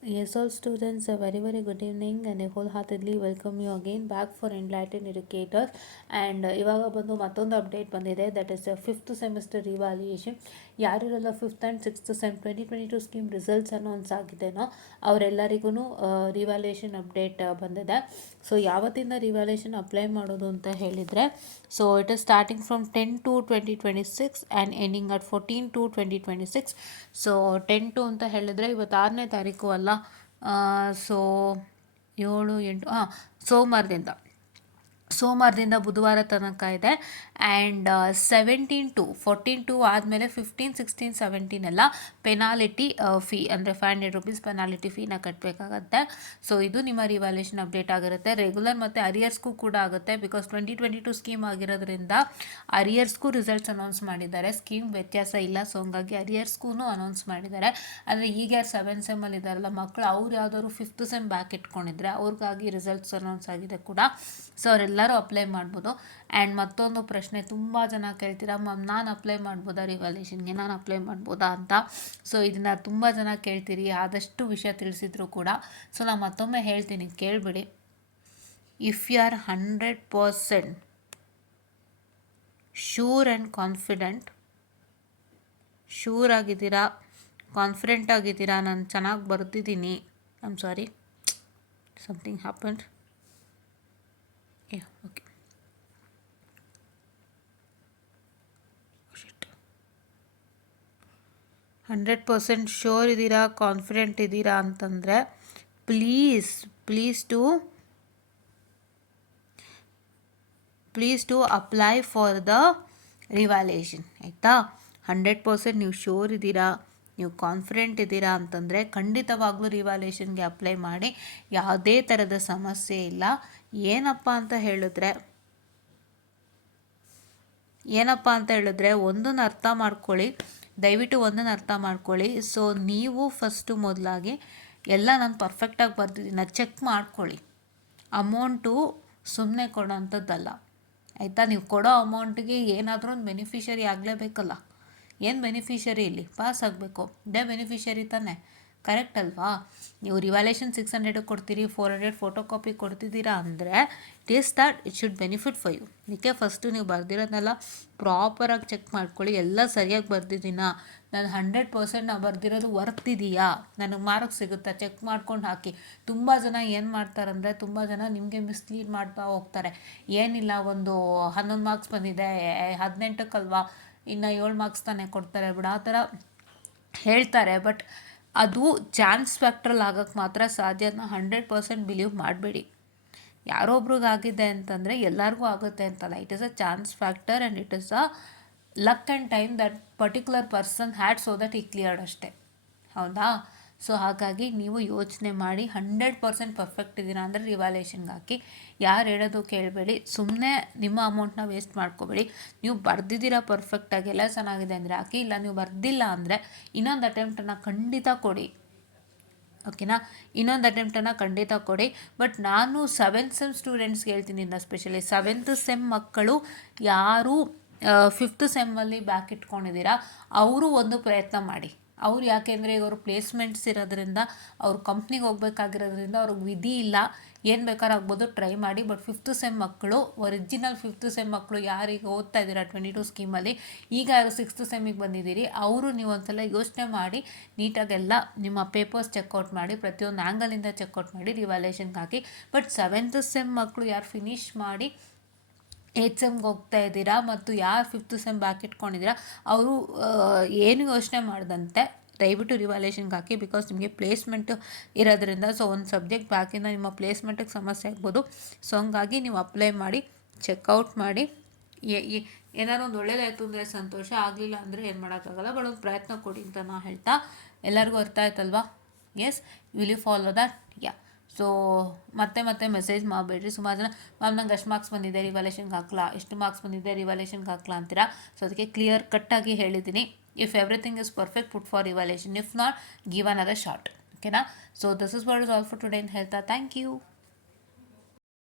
Yes, all students, a very good evening and I wholeheartedly welcome you again back for Enlightened Educators. And ಇವಾಗ ಬಂದು ಮತ್ತೊಂದು update ಬಂದಿದೆ, that is fifth semester revaluation. ಯಾರಿಗೆಲ್ಲ fifth and sixth sem 2022 scheme results announce ಆಗಿದೆನೋ ಅವರೆಲ್ಲರಿಗೂ revaluation update ಬಂದಿದೆ. So ಯಾವತ್ತಿಂದ revaluation apply ಮಾಡೋದು ಅಂತ ಹೇಳಿದರೆ, so it is starting from 10/2/2026 and ending at 14/2/2026. So 10/2 ಅಂತ ಹೇಳಿದರೆ ಇವತ್ತು 6ನೇ ತಾರೀಕು ಅಲ್ಲ, ಸೊ 7 8 ಸೋಮವಾರದಿಂದ ಬುಧವಾರ ತನಕ ಇದೆ. ಆ್ಯಂಡ್ 17/2 ಆದಮೇಲೆ 15, 16, 17 ಎಲ್ಲ ಪೆನಾಲಿಟಿ ಫೀ ಅಂದರೆ ₹500 ಪೆನಾಲಿಟಿ ಫೀನ ಕಟ್ಟಬೇಕಾಗತ್ತೆ. ಸೊ ಇದು ನಿಮ್ಮ ರಿವ್ಯಾಲ್ಯೂಯೇಷನ್ ಅಪ್ಡೇಟ್ ಆಗಿರುತ್ತೆ. ರೆಗ್ಯುಲರ್ ಮತ್ತು ಅರಿಯರ್ಸ್ಗೂ ಕೂಡ ಆಗುತ್ತೆ, ಬಿಕಾಸ್ 2022 ಸ್ಕೀಮ್ ಆಗಿರೋದ್ರಿಂದ ಅರಿಯರ್ಸ್ಗೂ ರಿಸಲ್ಟ್ಸ್ ಅನೌನ್ಸ್ ಮಾಡಿದ್ದಾರೆ. ಸ್ಕೀಮ್ ವ್ಯತ್ಯಾಸ ಇಲ್ಲ, ಸೊ ಹಂಗಾಗಿ ಅರಿಯರ್ಸ್ಗೂ ಅನೌನ್ಸ್ ಮಾಡಿದ್ದಾರೆ. ಅಂದರೆ ಈಗ ಯಾರು 7th ಸೆಮ್ಮಲ್ಲಿ ಇದ್ದಾರಲ್ಲ ಮಕ್ಕಳು, ಅವ್ರು ಯಾವುದಾದ್ರು 5th ಸೆಮ್ ಬ್ಯಾಕ್ ಇಟ್ಕೊಂಡಿದ್ರೆ ಅವ್ರಿಗಾಗಿ ರಿಸಲ್ಟ್ಸ್ ಅನೌನ್ಸ್ ಆಗಿದೆ ಕೂಡ. ಸೊ ಅವರೆಲ್ಲರೂ ಅಪ್ಲೈ ಮಾಡ್ಬೋದು. ಆ್ಯಂಡ್ ಮತ್ತೊಂದು ಪ್ರಶ್ನೆ ತುಂಬ ಜನ ಕೇಳ್ತೀರಾ, ಮ್ಯಾಮ್ ನಾನು ಅಪ್ಲೈ ಮಾಡ್ಬೋದಾ ರಿವ್ಯಾಲ್ಯೂಯೇಷನ್ಗೆ, ನಾನು ಅಪ್ಲೈ ಮಾಡ್ಬೋದಾ ಅಂತ. ಸೊ ಇದನ್ನು ತುಂಬ ಜನ ಕೇಳ್ತೀರಿ, ಆದಷ್ಟು ವಿಷಯ ತಿಳಿಸಿದ್ರು ಕೂಡ. ಸೊ ನಾನು ಮತ್ತೊಮ್ಮೆ ಹೇಳ್ತೀನಿ, ಕೇಳಿಬಿಡಿ. If you are 100% sure and sure ಆಗಿದ್ದೀರಾ, ಕಾನ್ಫಿಡೆಂಟ್ ಆಗಿದ್ದೀರಾ, ನಾನು ಚೆನ್ನಾಗಿ ಬರ್ತಿದ್ದೀನಿ, I am sorry something happened, okay 100% sure ಇದ್ದೀರಾ, ಕಾನ್ಫಿಡೆಂಟ್ ಇದ್ದೀರಾ ಅಂತಂದರೆ please to apply for the revaluation, ಆಯಿತಾ. 100% ನೀವು ಶ್ಯೂರ್ ಇದ್ದೀರಾ, ನೀವು ಕಾನ್ಫಿಡೆಂಟ್ ಇದ್ದೀರಾ ಅಂತಂದರೆ ಖಂಡಿತವಾಗ್ಲೂ ರಿವ್ಯಾಲ್ಯೂಯೇಷನ್ಗೆ ಅಪ್ಲೈ ಮಾಡಿ, ಯಾವುದೇ ಥರದ ಸಮಸ್ಯೆ ಇಲ್ಲ. ಏನಪ್ಪ ಅಂತ ಹೇಳಿದ್ರೆ ಒಂದನ್ನು ಅರ್ಥ ಮಾಡ್ಕೊಳ್ಳಿ, ದಯವಿಟ್ಟು ಒಂದನ್ನು ಅರ್ಥ ಮಾಡ್ಕೊಳ್ಳಿ. ಸೊ ನೀವು ಫಸ್ಟು ಮೊದಲಾಗಿ ಎಲ್ಲ ನಾನು ಪರ್ಫೆಕ್ಟಾಗಿ ಬರ್ತಿದ್ದೀನಿ ಚೆಕ್ ಮಾಡ್ಕೊಳ್ಳಿ. ಅಮೌಂಟು ಸುಮ್ಮನೆ ಕೊಡೋ ಅಂಥದ್ದಲ್ಲ, ಆಯಿತಾ. ನೀವು ಕೊಡೋ ಅಮೌಂಟಿಗೆ ಏನಾದರೂ ಒಂದು ಬೆನಿಫಿಷರಿ ಆಗಲೇಬೇಕಲ್ಲ. ಏನು ಬೆನಿಫಿಷರಿ ಇಲ್ಲಿ ಪಾಸ್ ಆಗಬೇಕು, ಇದೇ ಬೆನಿಫಿಷರಿ ತಾನೇ, ಕರೆಕ್ಟ್ ಅಲ್ವಾ. ನೀವು ರಿವ್ಯಾಲ್ಯೂಯೇಷನ್ 600 ಕೊಡ್ತೀರಿ, 400 ಫೋಟೋ ಕಾಪಿ ಕೊಡ್ತಿದ್ದೀರಾ ಅಂದರೆ it should benefit for you. ಇದಕ್ಕೆ ಫಸ್ಟು ನೀವು ಬರ್ದಿರೋದನ್ನೆಲ್ಲ ಪ್ರಾಪರಾಗಿ ಚೆಕ್ ಮಾಡ್ಕೊಳ್ಳಿ, ಎಲ್ಲ ಸರಿಯಾಗಿ ಬರ್ದಿದ್ದೀನಾ, ನಾನು 100% ನಾನು ಬರ್ದಿರೋದು ವರ್ತಿದೆಯಾ, ನನಗೆ ಮಾರ್ಕ್ಸ್ ಸಿಗುತ್ತಾ ಚೆಕ್ ಮಾಡ್ಕೊಂಡು ಹಾಕಿ. ತುಂಬ ಜನ ಏನು ಮಾಡ್ತಾರಂದರೆ, ತುಂಬ ಜನ ನಿಮಗೆ ಮಿಸ್ಲೀಡ್ ಮಾಡ್ತಾ ಹೋಗ್ತಾರೆ. ಏನಿಲ್ಲ, ಒಂದು 11 ಮಾರ್ಕ್ಸ್ ಬಂದಿದೆ, 18ಕ್ಕಲ್ವಾ, ಇನ್ನು 7 ಮಾರ್ಕ್ಸ್ ತಾನೇ ಕೊಡ್ತಾರೆ ಬಿಡ, ಆ ಥರ ಹೇಳ್ತಾರೆ. ಬಟ್ ಅದು ಚಾನ್ಸ್ ಫ್ಯಾಕ್ಟ್ರಲ್ಲಿ ಆಗೋಕ್ಕೆ ಮಾತ್ರ ಸಾಧ್ಯನ 100% ಬಿಲೀವ್ ಮಾಡಬೇಡಿ. ಯಾರೊಬ್ರಿಗಾಗಿದೆ ಅಂತಂದರೆ ಎಲ್ಲರಿಗೂ ಆಗುತ್ತೆ ಅಂತಲ್ಲ. It is a chance factor and it is a luck and time that particular person had so that ಈ ಕ್ಲಿಯರ್ಡ್ ಅಷ್ಟೇ, ಹೌದಾ. ಸೊ ಹಾಗಾಗಿ ನೀವು ಯೋಚನೆ ಮಾಡಿ 100% ಪರ್ಫೆಕ್ಟ್ ಇದ್ದೀರಾ ಅಂದರೆ ರಿವ್ಯಾಲ್ಯೂಯೇಷನ್ಗೆ ಹಾಕಿ. ಯಾರು ಹೇಳೋದು ಕೇಳಬೇಡಿ, ಸುಮ್ಮನೆ ನಿಮ್ಮ ಅಮೌಂಟ್ನ ವೇಸ್ಟ್ ಮಾಡ್ಕೋಬೇಡಿ. ನೀವು ಬರ್ದಿದ್ದೀರಾ ಪರ್ಫೆಕ್ಟಾಗಿ ಎಲ್ಲ ಚೆನ್ನಾಗಿದೆ ಅಂದರೆ ಹಾಕಿ, ಇಲ್ಲ ನೀವು ಬರ್ದಿಲ್ಲ ಅಂದರೆ ಇನ್ನೊಂದು ಅಟೆಂಪ್ಟನ್ನು ಖಂಡಿತ ಕೊಡಿ, ಓಕೆನಾ. ಇನ್ನೊಂದು ಅಟೆಂಪ್ಟನ್ನು ಖಂಡಿತ ಕೊಡಿ. ಬಟ್ ನಾನು 7th ಸೆಮ್ ಸ್ಟೂಡೆಂಟ್ಸ್ಗೆ ಹೇಳ್ತೀನಿ, ಇನ್ನು ಸ್ಪೆಷಲಿ 7th ಸೆಮ್ ಮಕ್ಕಳು ಯಾರು 5th ಸೆಮ್ಮಲ್ಲಿ ಬ್ಯಾಕ್ ಇಟ್ಕೊಂಡಿದ್ದೀರಾ ಅವರು ಒಂದು ಪ್ರಯತ್ನ ಮಾಡಿ. ಅವ್ರು ಯಾಕೆಂದರೆ ಈಗ ಅವರು ಪ್ಲೇಸ್ಮೆಂಟ್ಸ್ ಇರೋದ್ರಿಂದ, ಅವ್ರು ಕಂಪ್ನಿಗೆ ಹೋಗ್ಬೇಕಾಗಿರೋದ್ರಿಂದ ಅವ್ರಿಗೆ ವಿಧಿ ಇಲ್ಲ, ಏನು ಬೇಕಾದ್ರೂ ಆಗ್ಬೋದು, ಟ್ರೈ ಮಾಡಿ. ಬಟ್ 5th ಸೆಮ್ ಮಕ್ಕಳು, ಒರಿಜಿನಲ್ 5th ಸೆಮ್ ಮಕ್ಕಳು ಯಾರೀಗ ಓದ್ತಾ ಇದ್ದೀರಾ 22 ಸ್ಕೀಮಲ್ಲಿ, ಈಗ ಯಾರು 6th ಸೆಮ್ಮಿಗೆ ಬಂದಿದ್ದೀರಿ ಅವರು ನೀವು ಒಂದ್ಸಲ ಯೋಚನೆ ಮಾಡಿ ನೀಟಾಗೆಲ್ಲ ನಿಮ್ಮ ಪೇಪರ್ಸ್ ಚೆಕ್ಔಟ್ ಮಾಡಿ, ಪ್ರತಿಯೊಂದು ಆ್ಯಂಗಲಿಂದ ಚೆಕ್ಔಟ್ ಮಾಡಿ ರಿವ್ಯಾಲ್ಯೂಯೇಷನ್ಗೆ ಹಾಕಿ. ಬಟ್ 7th ಸೆಮ್ ಮಕ್ಕಳು ಯಾರು ಫಿನಿಷ್ ಮಾಡಿ 8th ಸೆಮ್ಗೆ ಹೋಗ್ತಾ ಇದ್ದೀರಾ ಮತ್ತು ಯಾರು 5th ಸೆಮ್ ಬ್ಯಾಕ್ ಇಟ್ಕೊಂಡಿದ್ದೀರಾ ಅವರು ಏನು ಯೋಚನೆ ಮಾಡಿದಂತೆ ದಯವಿಟ್ಟು ರಿವ್ಯಾಲ್ಯೂಯೇಷನ್ಗೆ ಹಾಕಿ. ಬಿಕಾಸ್ ನಿಮಗೆ ಪ್ಲೇಸ್ಮೆಂಟು ಇರೋದ್ರಿಂದ, ಸೊ ಒಂದು ಸಬ್ಜೆಕ್ಟ್ ಬ್ಯಾಕಿಂದ ನಿಮ್ಮ ಪ್ಲೇಸ್ಮೆಂಟಿಗೆ ಸಮಸ್ಯೆ ಆಗ್ಬೋದು. ಸೊ ಹಂಗಾಗಿ ನೀವು ಅಪ್ಲೈ ಮಾಡಿ, ಚೆಕ್ಔಟ್ ಮಾಡಿ. ಏನಾದ್ರು ಒಂದು ಒಳ್ಳೇದಾಯಿತು ಅಂದರೆ ಸಂತೋಷ, ಆಗಲಿಲ್ಲ ಅಂದರೆ ಏನು ಮಾಡೋಕ್ಕಾಗಲ್ಲ. ಬಟ್ ಒಂದು ಪ್ರಯತ್ನ ಕೊಡಿ ಅಂತ ನಾನು ಹೇಳ್ತಾ, ಎಲ್ಲರಿಗೂ ಅರ್ಥ ಆಯ್ತಲ್ವಾ. Yes, will you follow that? Yeah. So ಮತ್ತೆ ಮೆಸೇಜ್ ಮಾಡಬೇಡ್ರಿ. ಸುಮಾರು ಜನ ಮ್ಯಾಮ್ ನಂಗೆ ಅಷ್ಟು ಮಾರ್ಕ್ಸ್ ಬಂದಿದೆ ರಿವ್ಯಾಲ್ಯೂಯೇಷನ್ಗೆ ಹಾಕ್ಲಾ, ಎಷ್ಟು ಮಾರ್ಕ್ಸ್ ಬಂದಿದೆ ರಿವ್ಯಾಲ್ಯೂಯೇಷನ್ಗೆ ಹಾಕ್ಲಾ ಅಂತೀರಾ. ಸೊ ಅದಕ್ಕೆ ಕ್ಲಿಯರ್ ಕಟ್ಟಾಗಿ ಹೇಳಿದ್ದೀನಿ, if everything is perfect put for revaluation, if not give another shot, ಓಕೆನಾ. So this is what is all for today ಅಂತ ಹೇಳ್ತಾ ಥ್ಯಾಂಕ್ ಯು.